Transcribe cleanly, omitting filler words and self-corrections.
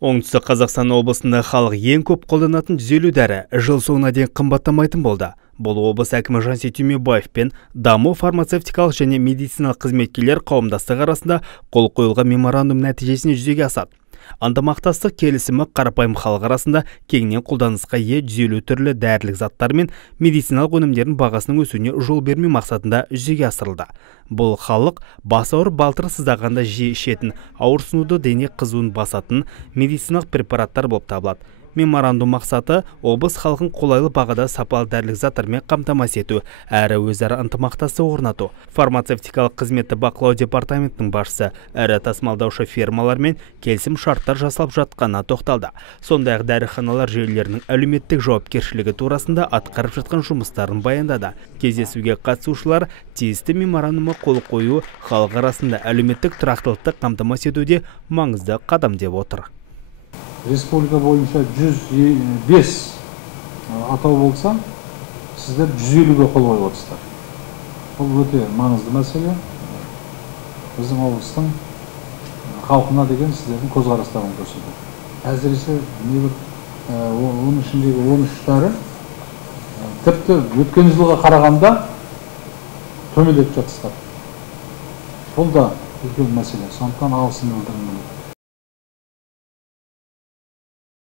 Оңтүстік Қазақстан облысында халық ең көп қолданатын 150 дәрі жыл соңына дейін қымбаттамайтын болды. Бұл облыс әкімі Жансейіт Түймебаев пен даму фармацевтикалық және медициналық қызметкерлер қауымдастығы арасында қол қойылған меморандум нәтижесінде жүзеге асады. Ынтымақтастық келісімі қарапайым халық арасында кеңінен қолданысқа ие 150 түрлі дәрілік заттар мен медициналық өнімдердің бағасының өсуіне жол бермеу мақсатында жүзеге асырылды. Бұл халық бас ауырып балтыры сыздағанда жиі ішетін, ауырсынуды, дене қызуын басатын медициналық препараттар болып табылады. Меморандум мақсаты облыс халқын қолайлы бағада сапалы дәрілік заттармен қамтамасыз ету, әрі өзара ынтымақтастық орнату. Фармацевтикалық қызметті бақылау департаментінің басшысы әрі тасымалдаушы фирмалармен келісім шарттар жасалып жатқанына тоқталды. Сондай-ақ дәріханалар желілерінің әлеуметтік жауапкершілігі турасында атқарып жатқан жұмыстарын баяндады. Кездесуге қатысушылар тиісті меморандумға қол қою халық арасында әлеуметтік тұрақтылықты қамтамасыз етуде маңызды қадам деп отыр. Республика бойынша 105 атау болса, сіздер 150-ге қол қойып отырсыздар. Бұл өте маңызды мәселе. Біздің облыстың халқына деген сіздердің көзқарастарын көрсетеді. Әсіресе оның ішіндегі 13 дәрі тіпті өткен жылға қарағанда төмендеп жатсыздар. Бұл да үлкен мәселе. Сондықтан алғысымды білдіргім келеді.